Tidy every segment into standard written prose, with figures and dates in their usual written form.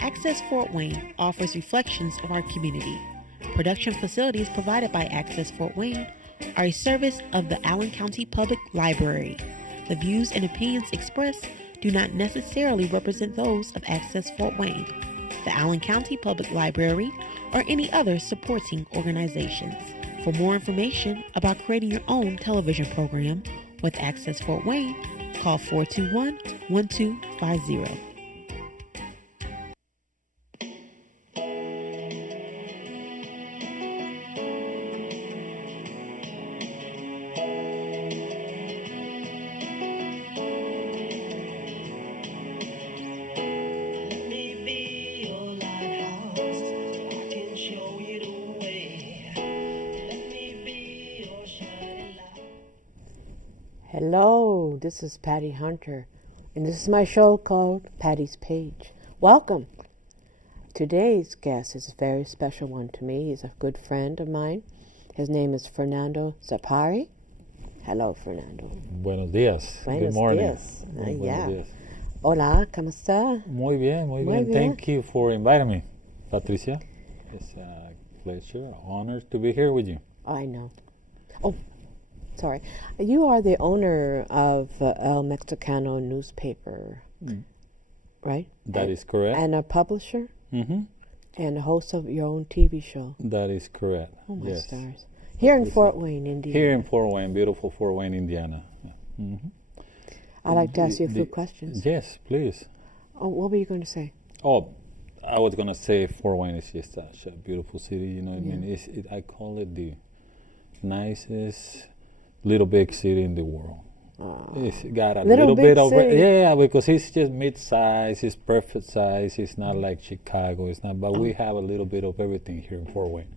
Access Fort Wayne offers reflections of our community. Production facilities provided by Access Fort Wayne are a service of the Allen County Public Library. The views and opinions expressed do not necessarily represent those of Access Fort Wayne, the Allen County Public Library, or any other supporting organizations. For more information about creating your own television program with Access Fort Wayne, call 421-1250. Hello, this is Patty Hunter, and this is my show called Patty's Page. Welcome. Today's guest is a very special one to me. He's a good friend of mine. His name is Fernando Zapari. Hello, Fernando. Buenos días. Good morning. Buenos días. días. Hola, ¿cómo está? Muy bien, muy bien. Thank you for inviting me, Patricia. It's a pleasure, honor to be here with you. I know. Oh, sorry. You are the owner of El Mexicano newspaper, right? That is correct. And a publisher? Mm-hmm. And a host of your own TV show. That is correct. Oh, my yes. stars. Here in Fort Wayne, Indiana. Here in Fort Wayne, beautiful Fort Wayne, Indiana. Mm-hmm. I'd like to ask you a few questions. Yes, please. Oh, what were you going to say? Oh, I was going to say Fort Wayne is just such a beautiful city. You know what I mean? I call it the nicest little big city in the world. Oh. It's got a little bit of city. yeah, because it's just mid-size, it's perfect size. It's not like Chicago. It's not, but we have a little bit of everything here in Fort Wayne.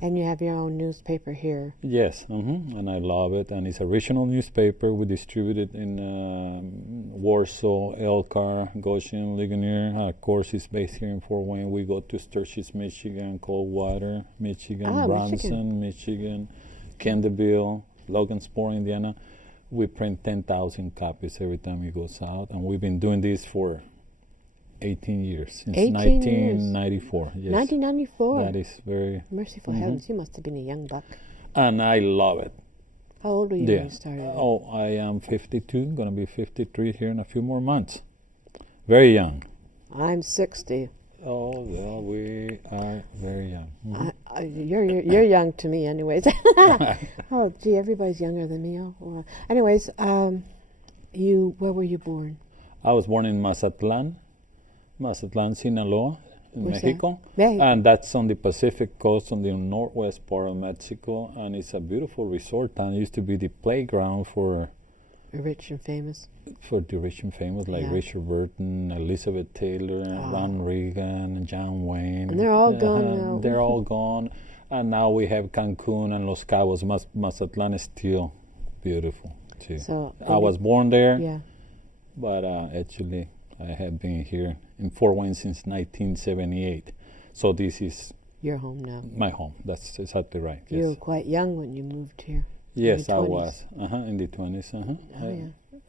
And you have your own newspaper here. Yes, and I love it. And it's a regional newspaper. We distribute it in Warsaw, Elkhart, Goshen, Ligonier. Of course, it's based here in Fort Wayne. We go to Sturgis, Michigan, Coldwater, Michigan, Branson, Michigan, Kendallville, Logansport, Indiana. We print 10,000 copies every time it goes out, and we've been doing this for 18 years, since 1994. Yes. 1994? That is very... Merciful heavens, you must have been a young buck. And I love it. How old were you when you started? Oh, I am 52, going to be 53 here in a few more months. Very young. I'm 60. Oh, well, we are very young. Mm-hmm. You're young to me, anyways. Oh, gee, everybody's younger than me. Oh, well. Anyways, where were you born? I was born in Mazatlan, Sinaloa, in Mexico. And that's on the Pacific coast, on the northwest part of Mexico. And it's a beautiful resort town. It used to be the playground for... Rich and famous. For the rich and famous, like Richard Burton, Elizabeth Taylor, Ron Reagan, John Wayne. And they're all gone now. They're all gone. And now we have Cancun and Los Cabos. Mazatlan is still beautiful, too. So I was born there, but actually I have been here in Fort Wayne since 1978. So this is... Your home now. My home. That's exactly right. You were quite young when you moved here. Yes, I was. In the 20s.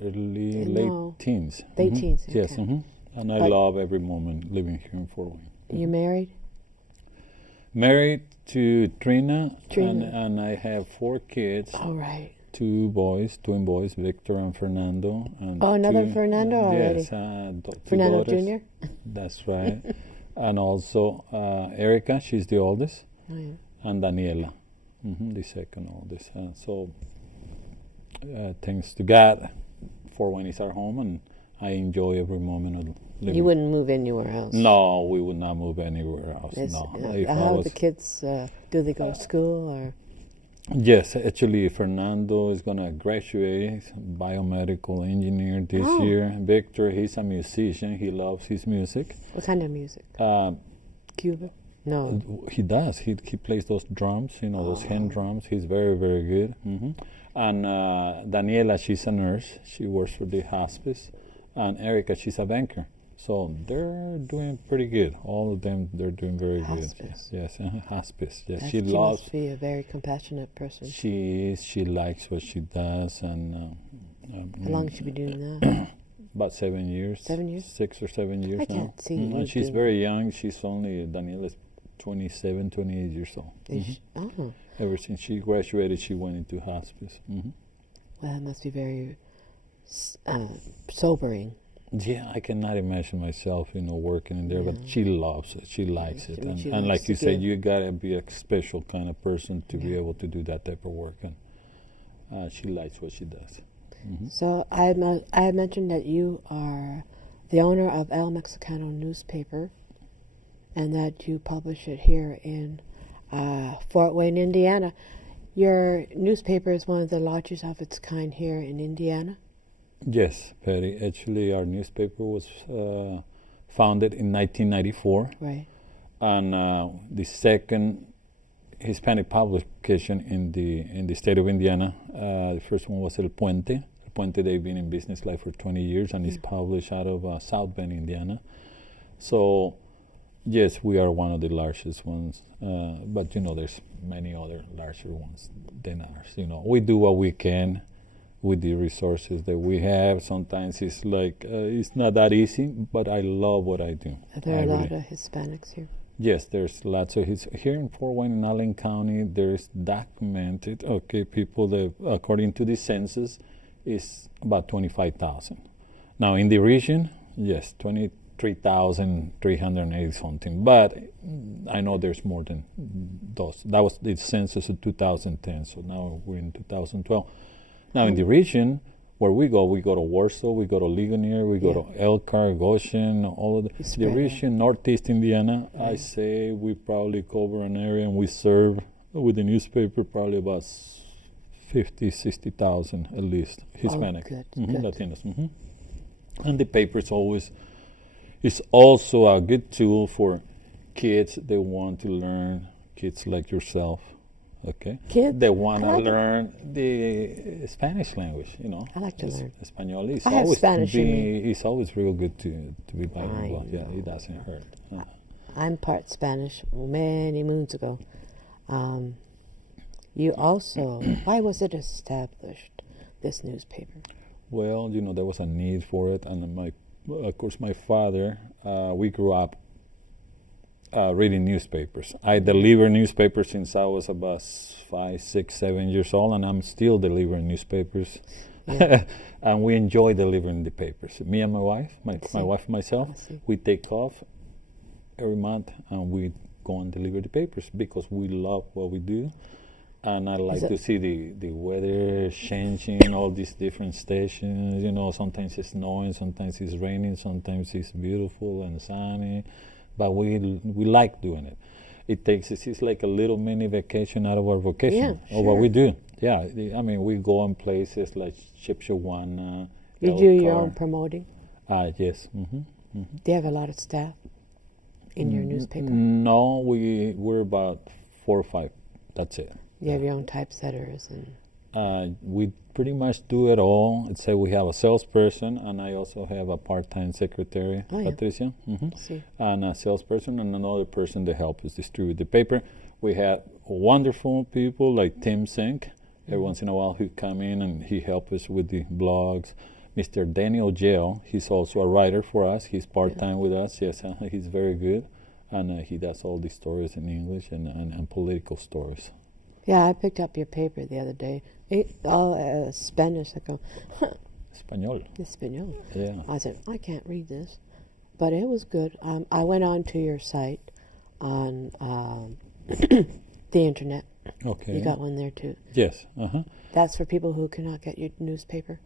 Late teens. Late teens. Okay. Yes. And I love every moment living here in Fort Wayne. You married? Married to Trina. And I have 4 kids. All right. 2 boys, twin boys, Victor and Fernando. And another Fernando already? Yes. Fernando Jr.? That's right. And also Erica, she's the oldest. Oh, yeah. And Daniela. The second oldest. So, thanks to God, Fort Wayne is our home, and I enjoy every moment of living. You wouldn't move anywhere else? No, we would not move anywhere else. No. How the kids, do they go to school? Or? Yes, actually, Fernando is going to graduate. He's a biomedical engineer this year. Victor, he's a musician. He loves his music. What kind of music? Cuba? No. He does. He plays those drums, those hand drums. He's very, very good. And Daniela, she's a nurse. She works for the hospice. And Erica, she's a banker. So they're doing pretty good. All of them, they're doing very good. Yes, hospice. Yes, she must be a very compassionate person. She is. She likes what she does. And how long has she been doing that? About 7 years. 7 years? 6 or 7 years I now. can't see you And she's doing- very young. She's only, Daniela's 27, 28 years old. Oh, Ever since she graduated, she went into hospice. well, that must be very sobering. Yeah, I cannot imagine myself, working in there, but she loves it. She likes it. I mean, she And likes like you to said, give. you got to be a special kind of person to be Yeah. able to do that type of work. And she likes what she does. So I had mentioned that you are the owner of El Mexicano newspaper, and that you publish it here in Fort Wayne, Indiana. Your newspaper is one of the largest of its kind here in Indiana. Yes, Patty. Actually, our newspaper was founded in 1994. Right. And the second Hispanic publication in the state of Indiana. The first one was El Puente. El Puente, they've been in business like for 20 years, and it's published out of South Bend, Indiana. So, yes, we are one of the largest ones, but there's many other larger ones than ours. We do what we can with the resources that we have. Sometimes it's like it's not that easy, but I love what I do. Are there I a lot really- of Hispanics here? Yes, there's lots of here in Fort Wayne in Allen County. There's documented people that according to the census is about 25,000. Now in the region, yes, 23,380 something. But I know there's more than those. That was the census in 2010. So now we're in 2012. Now in the region where we go to Warsaw, we go to Ligonier, we go to Elkhart, Goshen, all of the region, Northeast Indiana. I say we probably cover an area, and we serve with the newspaper probably about 50, 60,000 at least Hispanic, good. Latinos. And the paper is also a good tool for kids that want to learn, kids like yourself. Okay. Kids? They want to I like it. learn the Spanish language, I like to learn. Espanol is I have always Spanish in me. it's always real good to be bilingual. I Yeah, know. it doesn't hurt. I'm part Spanish many moons ago. You also, why was it established, this newspaper? Well, there was a need for it, and of course, my father. We grew up reading newspapers. I deliver newspapers since I was about 5, 6, 7 years old, and I'm still delivering newspapers. Yeah. And we enjoy delivering the papers. Me and my wife, my see. wife and myself, I see. we take off every month and we go and deliver the papers because we love what we do. And I like to see the weather changing, all these different stations. Sometimes it's snowing, sometimes it's raining, sometimes it's beautiful and sunny. But we like doing it. It's like a little mini vacation out of our vacation, Yeah, or what sure. we do. Yeah, we go on places like Shipshawana. You do your own promoting? Yes. Do you have a lot of staff in your newspaper? No, we're about 4 or 5. That's it. You have your own typesetters and We pretty much do it all. Let's say we have a salesperson, and I also have a part-time secretary, Oh, yeah. Patricia, see. and a salesperson, and another person to help us distribute the paper. We had wonderful people like Tim Sink, every once in a while who come in and he helps us with the blogs. Mr. Daniel Jail, he's also a writer for us. He's part-time with us. Yes, he's very good, and he does all the stories in English and political stories. Yeah, I picked up your paper the other day. All Spanish. I go, Español. Espanol. Yeah. I said, I can't read this. But it was good. I went on to your site on the internet. Okay. You got one there too. Yes. That's for people who cannot get your newspaper.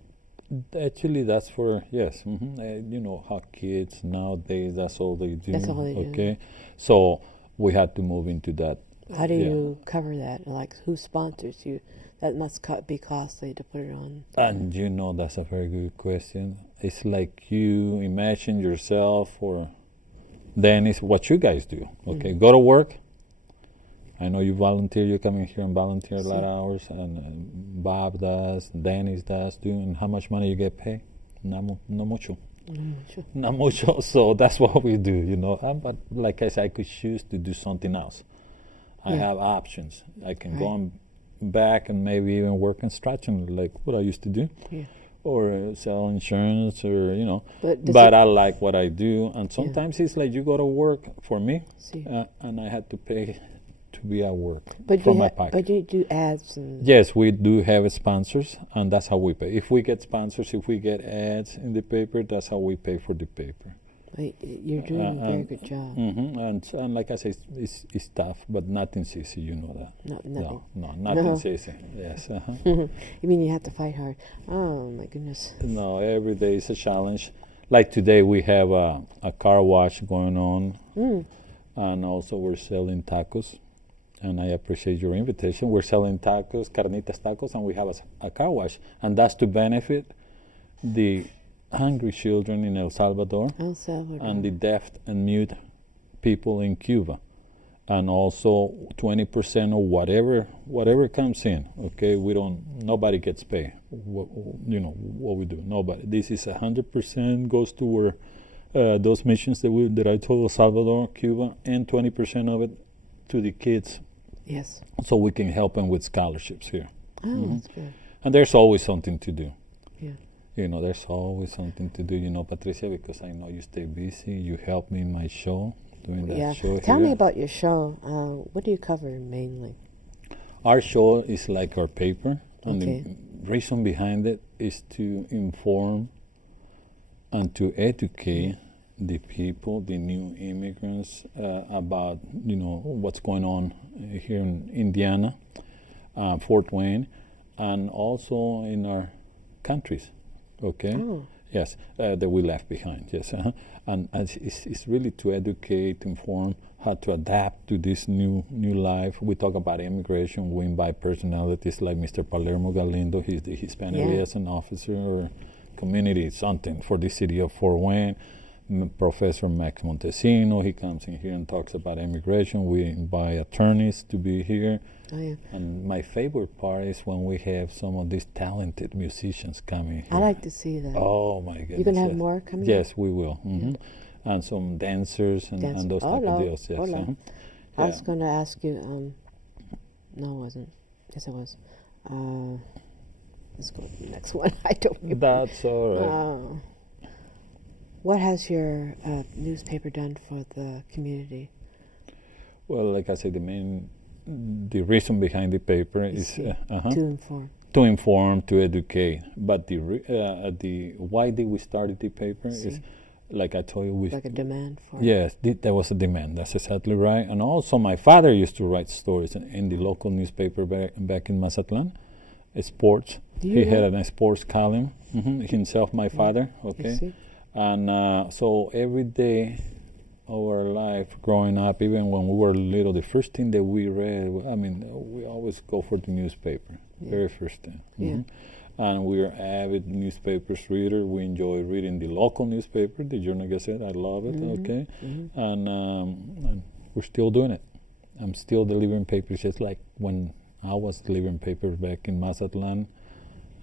Actually, that's for yes. How kids nowadays, that's all they do. That's all they do. Okay. So we had to move into that. How do you cover that? Like, who sponsors you? That must be costly to put it on. And that's a very good question. It's like you imagine yourself, or then it's what you guys do. Okay, go to work. I know you volunteer. You come in here and volunteer a lot of hours, and Bob does, Dennis does too. And how much money you get paid? No mucho. Not mucho. So that's what we do. But like I said, I could choose to do something else. I have options. I can go on back and maybe even work construction like what I used to do. Yeah. or sell insurance, or But does But it- I like what I do, and sometimes it's like you go to work for me, See. and I had to pay to be at work But from you my pocket. but you do ads and Yes, we do have sponsors, and that's how we pay. If we get sponsors, if we get ads in the paper, that's how we pay for the paper. you're doing a very good job. And like I say, it's tough, but nothing's easy. You know that. No, nothing. No, nothing's easy. Yes. You mean you have to fight hard? Oh my goodness. No, every day is a challenge. Like today, we have a car wash going on, and also we're selling tacos. And I appreciate your invitation. We're selling tacos, carnitas tacos, and we have a car wash, and that's to benefit the hungry children in El Salvador El Salvador. and the deaf and mute people in Cuba, and also 20% of whatever comes in. Okay, nobody gets paid. What we do. Nobody. This is 100% goes toward those missions that I told El Salvador, Cuba, and 20% of it to the kids, Yes. so we can help them with scholarships here. Oh, that's good. And there's always something to do. Yeah. There's always something to do, Patricia, because I know you stay busy. You help me in my show, doing that Yeah. show Tell here. me about your show. What do you cover mainly? Our show is like our paper, and Okay. the reason behind it is to inform and to educate the people, the new immigrants, about what's going on here in Indiana, Fort Wayne, and also in our countries. Okay. Oh. Yes, that we left behind. Yes, and it's really to educate, inform, how to adapt to this new life. We talk about immigration. We invite personalities like Mr. Palermo Galindo. He's the Hispanic liaison officer or community something for the city of Fort Wayne. Professor Max Montesino, he comes in here and talks about immigration. We invite attorneys to be here. Oh yeah. And my favorite part is when we have some of these talented musicians coming here. I like to see that. Oh my goodness! You gonna have yes. more coming? Yes, we will. And some dancers and those type of deals. Yes. I was going to ask you. No, it wasn't. Yes, it was. Let's go to the next one. I don't remember. That's all right. What has your newspaper done for the community? Well, like I said, the reason behind the paper is To inform. to inform, to educate. But the why did we started the paper is, like I told you, Like a demand for. yes, there was a demand. That's exactly right. And also, my father used to write stories in the local newspaper back in Mazatlan, sports. He had a sports column himself. My father. Okay. And so every day of our life growing up, even when we were little, the first thing that we read, we always go for the newspaper, very first thing. And we're avid newspapers reader. We enjoy reading the local newspaper, the Journal Gazette. I love it, okay? And we're still doing it. I'm still delivering papers, just like when I was delivering papers back in Mazatlan,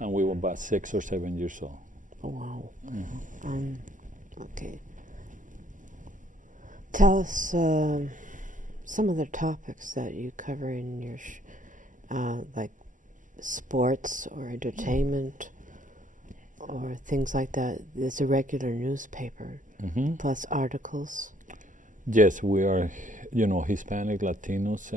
and we were about 6 or 7 years old. Oh, wow. Okay. Tell us some of the topics that you cover in your, like sports or entertainment or things like that. It's a regular newspaper, plus articles. Yes, we are, Hispanic, Latinos,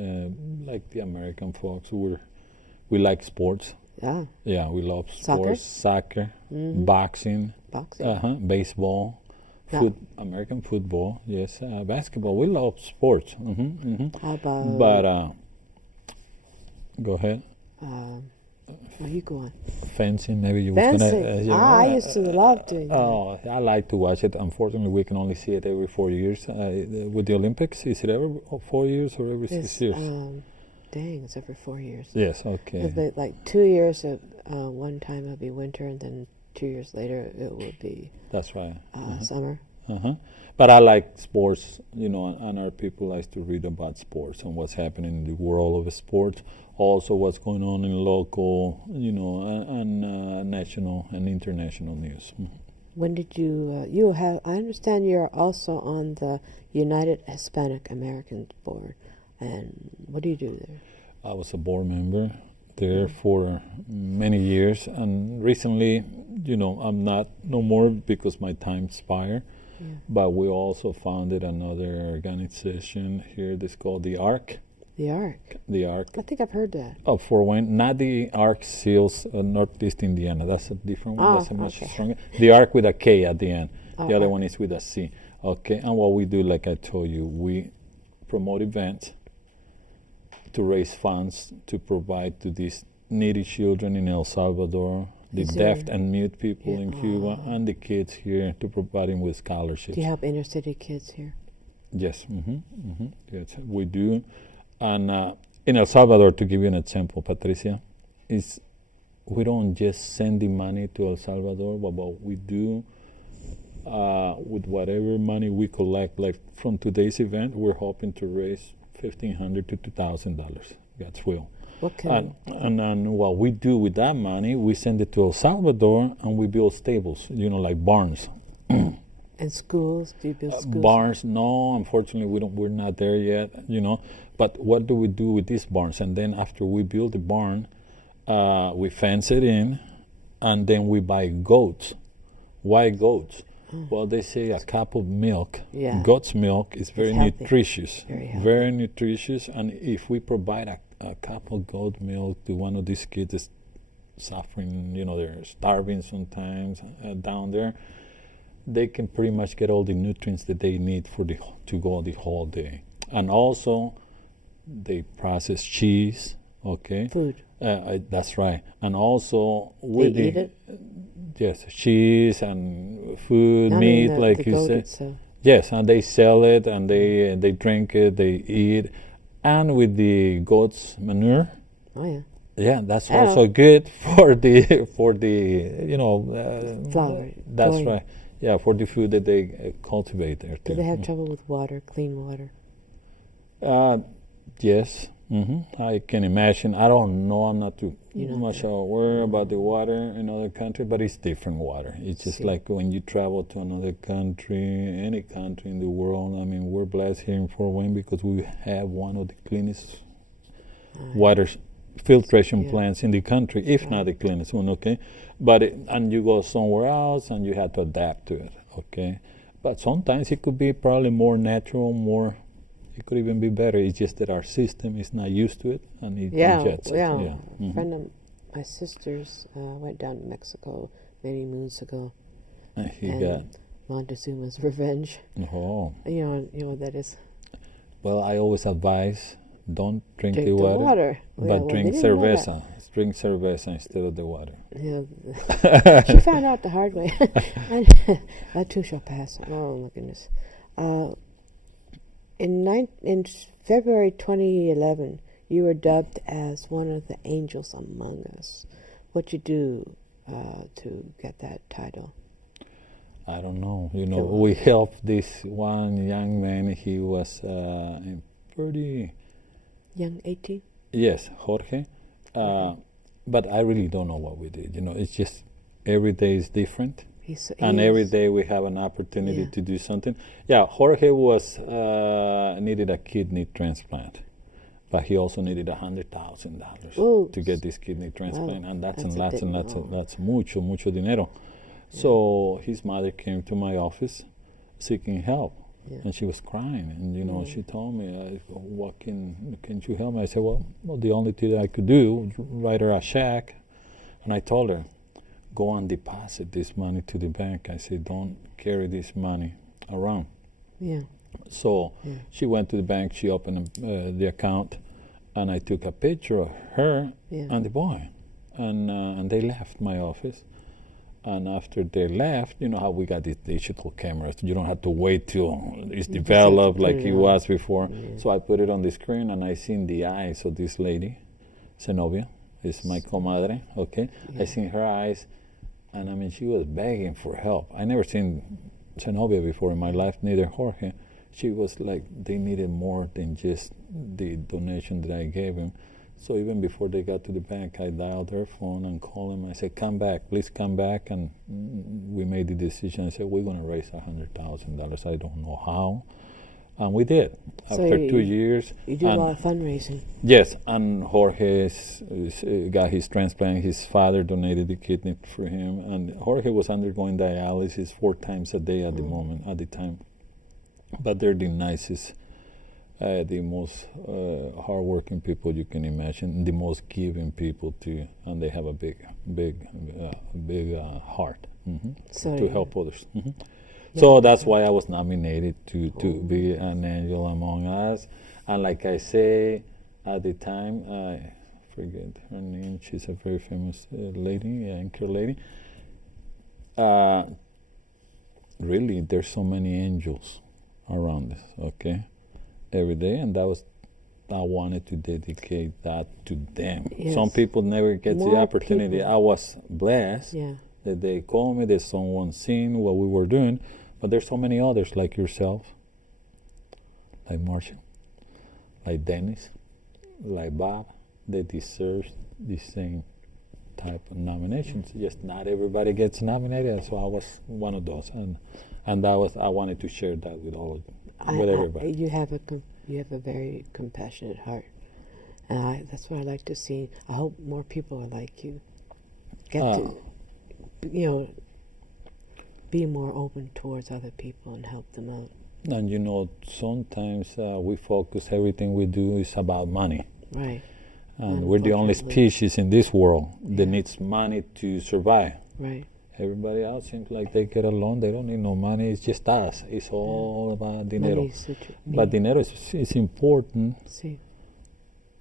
like the American folks. We like sports. Yeah. Yeah, we love sports, soccer, boxing, baseball, American football, yes, basketball. We love sports. How about? But go ahead. You go on. Fencing, maybe you Fencing. was gonna. I used to love doing that. Oh, I like to watch it. Unfortunately, we can only see it every 4 years. With the Olympics, is it every 4 years or every 6 years? Dang, it's every 4 years. Yes, okay. It'll be like 2 years at one time it'll be winter, and then 2 years later it will be That's right. summer. But I like sports, and our people like to read about sports and what's happening in the world of sports. Also, what's going on in local, and national and international news. When did you have? I understand you're also on the United Hispanic Americans Board, and what do you do there? I was a board member there for many years, and recently, I'm not no more because my time expired. Yeah. But we also founded another organization here that's called the ARC. The Ark. The ARC. I think I've heard that. Oh, Fort Wayne, not the ARC Seals, Northeast Indiana. That's a different one. Oh, That's a much okay. stronger. The ARC with a K at the end. Oh, The other ARC. one is with a C. Okay, and what we do, like I told you, we promote events to raise funds to provide to these needy children in El Salvador, the Is deaf there- and mute people Yeah. in Cuba, and the kids here to provide them with scholarships. Do you help inner city kids here? Yes, yes, we do. And in El Salvador, to give you an example, Patricia, is we don't just send the money to El Salvador, but what we do with whatever money we collect, like from today's event, we're hoping to raise $1,500 to $2,000. God's will. Okay. And then what we do with that money, we send it to El Salvador, and we build stables, like barns. And schools? Do you build schools? Barns, no, unfortunately we're not there yet, But what do we do with these barns? And then after we build the barn, we fence it in, and then we buy goats. Why goats? Well, they say a cup of milk, Yeah. goat's milk, is very healthy. nutritious. Very healthy. Very nutritious. And if we provide a cup of goat milk to one of these kids that's suffering, they're starving sometimes down there, they can pretty much get all the nutrients that they need to go the whole day. And also, they process cheese, okay? Food. That's right. And also, with They eat it? Yes, cheese and food, I meat, mean, the, like the you goat said. itself. Yes, and they sell it, and they drink it, they eat. And with the goat's manure, Oh, yeah. yeah, that's Oh. also good for the Flour. That's Growing. right. Yeah, for the food that they cultivate there Do too. they have trouble with water, clean water? Yes, I can imagine. I don't know. I'm not too You're not much there. aware about the water in other countries, but it's different water. It's just See. like when you travel to another country, any country in the world. I mean, we're blessed here in Fort Wayne because we have one of the cleanest water filtration Yeah. plants in the country, if not the cleanest one, okay? But and you go somewhere else and you have to adapt to it, okay? But sometimes it could be probably more natural, it could even be better. It's just that our system is not used to it, and it rejects it. Yeah. Yeah. A friend of my sister's went down to Mexico many moons ago. And he and Montezuma's revenge. oh, You know what that is? well, I always advise don't drink Drink the the water, water. but Yeah, well, drink they didn't know that. cerveza. Drink cerveza instead of the water. Yeah. She found out the hard way. And that too shall pass. Oh my goodness. In February 2011, you were dubbed as one of the angels among us. What you do to get that title? I don't know. Sure. We helped this one young man. He was pretty. Young 18? Yes, Jorge. But I really don't know what we did. It's just every day is different. And every day we have an opportunity Yeah. to do something. Yeah, Jorge was needed a kidney transplant, but he also needed $100,000 Ooh. to get this kidney transplant, and that's a that's big- mucho dinero. So his mother came to my office seeking help. Yeah. And she was crying, and she told me, "What can you help me?" I said, "Well, the only thing I could do was write her a check," and I told her, "Go and deposit this money to the bank." I said, "Don't carry this money around." Yeah. So Yeah. she went to the bank. She opened the account, and I took a picture of her Yeah. and the boy, and they left my office. And after they left, you know how we got these digital cameras. You don't have to wait till it's You just developed have to like put it it on. was before. Yeah. So I put it on the screen, and I seen the eyes of this lady, Zenobia, is my comadre, okay? Yeah. I seen her eyes, and I mean, she was begging for help. I never seen Zenobia before in my life, neither Jorge. She was like, they needed more than just the donation that I gave him. So even before they got to the bank, I dialed their phone and called them. I said, "Come back, please come back." And we made the decision. I said, "We're going to raise $100,000. I don't know how, And we did. So After 2 years. You do a and lot of fundraising. Yes, and Jorge got his transplant. His father donated the kidney for him, and Jorge was undergoing dialysis 4 times a day at the moment, at the time. But they're the nicest, the most hardworking people you can imagine, the most giving people too, and they have a big heart to help others. So that's why I was nominated to be an angel among us. And like I say, at the time, I forget her name. She's a very famous lady, anchor lady. Really, there's so many angels around us, okay, every day, and I wanted to dedicate that to them. Yes. Some people never get the opportunity. People. I was blessed that they called me, that someone seen what we were doing, but there's so many others like yourself, like Marcia, like Dennis, like Bob, that deserve the same type of nominations. Just not everybody gets nominated, so I was one of those, and that was, I wanted to share that with all of them, with everybody. You have a very compassionate heart, and that's what I like to see. I hope more people are like you. Get to, be more open towards other people and help them out. And sometimes we focus, everything we do is about money. Right. And we're the only species in this world that needs money to survive. Right. Everybody else seems like they get along. They don't need no money. It's just us. It's all about dinero. But dinero is important. Sí.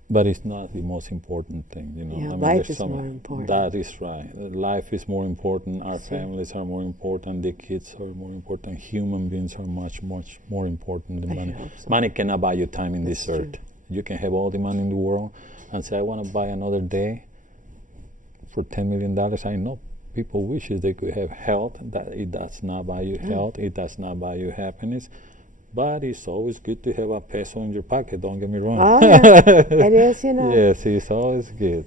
But it's not the most important thing, Yeah, life is more important. That is right. Life is more important. Our families are more important. The kids are more important. Human beings are much, much more important than money. So. Money cannot buy you time in this earth. You can have all the money in the world and say, I want to buy another day for $10 million. I know people wishes they could have health. That it does not buy you health. It does not buy you happiness. But it's always good to have a peso in your pocket, don't get me wrong. Oh, yeah. It is, Yes, it's always good,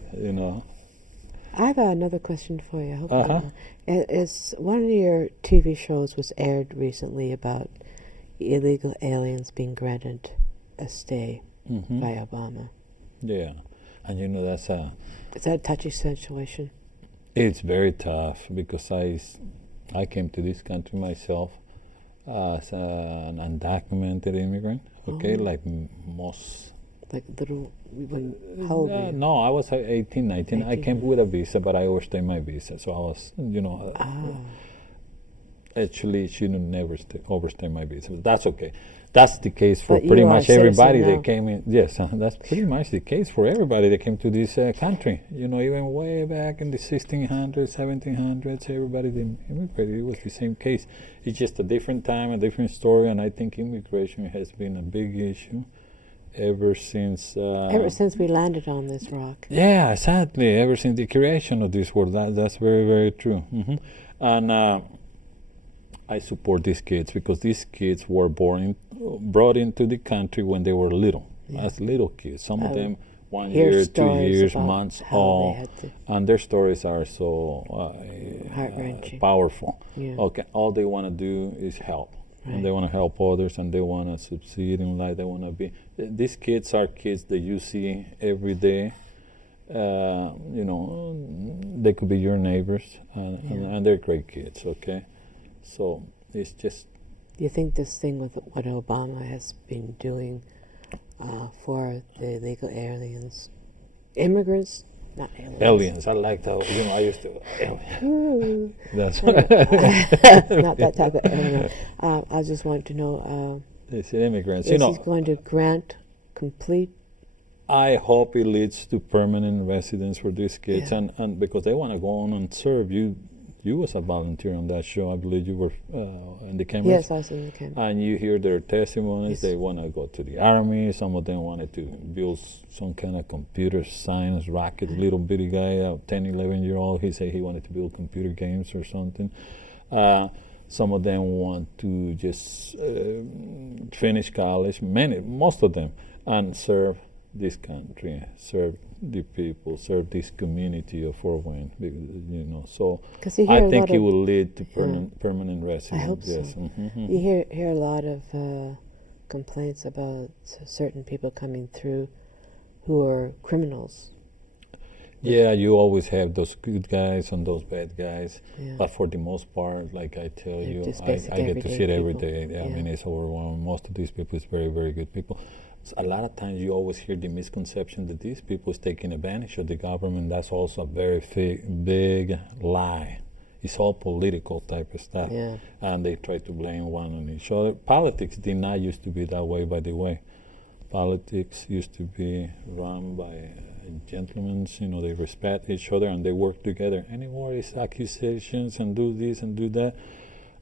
I have another question for you. I hope it's one of your TV shows was aired recently about illegal aliens being granted a stay by Obama. Yeah, and that's Is that a touchy situation? It's very tough because I came to this country myself as an undocumented immigrant, like most. Like little, how old were you? No, I was 18, 19. I came with a visa, but I overstayed my visa. So I was, actually shouldn't never overstay my visa. But that's okay. That's the case for pretty much everybody that came in. Yes, that's pretty much the case for everybody that came to this country. Even way back in the 1600s, 1700s, everybody that immigrated, it was the same case. It's just a different time, a different story, and I think immigration has been a big issue ever since we landed on this rock. Yeah, exactly. Ever since the creation of this world, that's very, very true. And I support these kids because these kids were brought into the country when they were little, as little kids. Some of them 1 year, 2 years, months old, and their stories are so heart-wrenching, powerful. Yeah. Okay, all they want to do is help. Right. And they want to help others, and they want to succeed in life. They want to be. These kids are kids that you see every day. They could be your neighbors, and they're great kids. Okay, so it's just. Do you think this thing with what Obama has been doing for the illegal aliens, immigrants? Not aliens. Aliens. I like that. I used to. That's not that type of alien. I just want to know. It's immigrants. Is he going to grant complete? I hope it leads to permanent residence for these kids, and because they want to go on and serve. You was a volunteer on that show. I believe you were in the cameras. Yes, I was in the cameras. And you hear their testimonies. Yes. They want to go to the army. Some of them wanted to build some kind of computer science rocket. Little bitty guy, a 10, 11-year-old, he said he wanted to build computer games or something. Some of them want to just finish college, most of them, and serve this country, serve the people, serve this community of Fort Wayne. So I think it will lead to permanent residence. I hope so. Yes. You hear a lot of complaints about certain people coming through who are criminals. Yeah, you always have those good guys and those bad guys. Yeah. But for the most part, like I tell They're you, just I basic get to everyday see it every people. day. I Yeah. mean, it's overwhelming. Most of these people is very, very good people. A lot of times you always hear the misconception that these people is taking advantage of the government. That's also a very big lie. It's all political type of stuff. Yeah. And they try to blame one on each other. Politics did not used to be that way, by the way. Politics used to be run by gentlemen, they respect each other and they work together. Anymore it's accusations and do this and do that.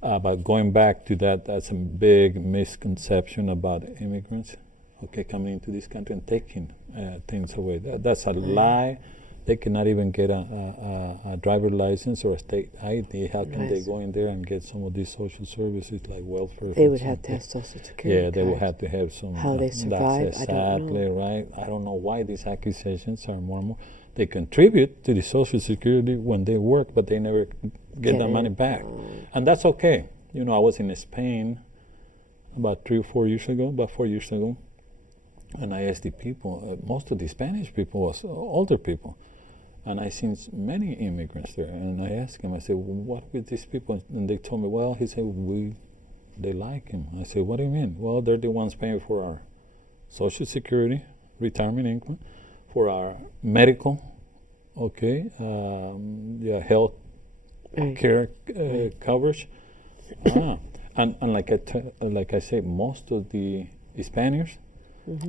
But going back to that, that's a big misconception about immigrants, coming into this country and taking things away. That's a lie. They cannot even get a driver license or a state ID. How can they go in there and get some of these social services like welfare? They would have to have social security. Yeah, they would cards. have to have some. How they survive, That's I don't know. exactly right. I don't know why these accusations are more and more. They contribute to the social security when they work, but they never get that money back, and that's okay. I was in Spain about 4 years ago, and I asked the people. Most of the Spanish people was older people. And I seen many immigrants there, and I asked him, I said, what with these people? And they told me, well, he said, they like him. I said, what do you mean? Well, they're the ones paying for our Social Security, retirement income, for our medical, health care coverage. And like I say, most of the Spaniards,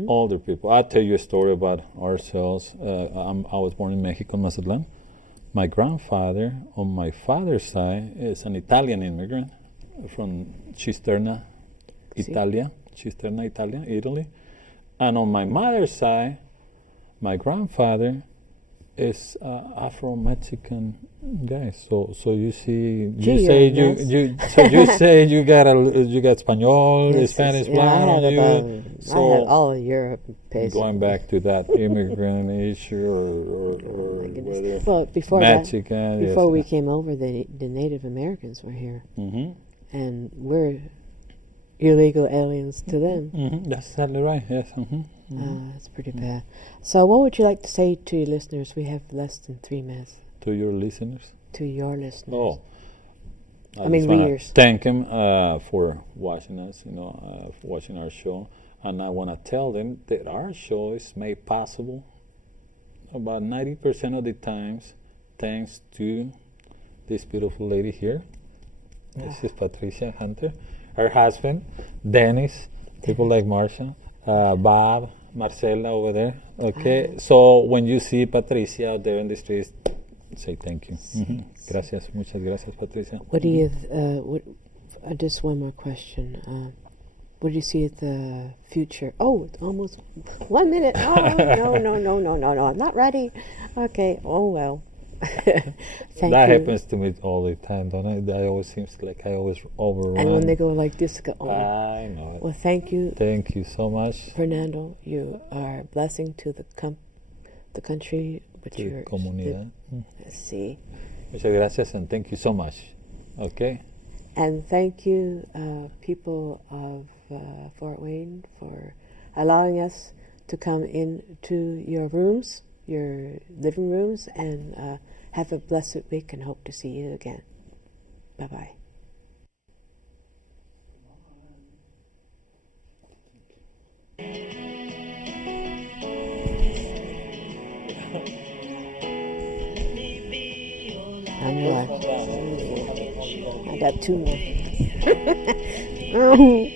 older people. I'll tell you a story about ourselves. I was born in Mexico, Mazatlan. My grandfather on my father's side is an Italian immigrant from Cisterna, Italia, Italy. And on my mother's side, my grandfather is Afro-Mexican guy. So you see, you say you got Spanish, Spanish blood on you. So I have all of Europe. Basically. Going back to that immigrant issue, or well, before Mexican, before we came over, the Native Americans were here, and we're illegal aliens to them. That's exactly right. Yes. It's pretty bad. So, what would you like to say to your listeners? We have less than 3 minutes. To your listeners. To your listeners. Oh. I mean, readers. Thank them for watching us. For watching our show. And I want to tell them that our show is made possible about 90% of the times thanks to this beautiful lady here. This is Patricia Hunter. Her husband, Dennis, people like Marsha, Bob, Marcela over there. So when you see Patricia out there in the streets, say thank you. Gracias, muchas gracias, Patricia. What do you, just one more question. What do you see at the future? Oh, almost 1 minute. Oh, no, I'm not ready. Okay, oh well. Thank that you. happens to me all the time, don't it? I always seems like I always overrun. And when they go like this, go, oh. I know it. Well, thank you. Thank you so much. Fernando, you are a blessing to the country. To your comunidad. See. Muchas gracias and thank you so much. Okay. And thank you, people of Fort Wayne, for allowing us to come into your rooms, your living rooms, and have a blessed week and hope to see you again. Bye-bye. I'm like, I got 2 more.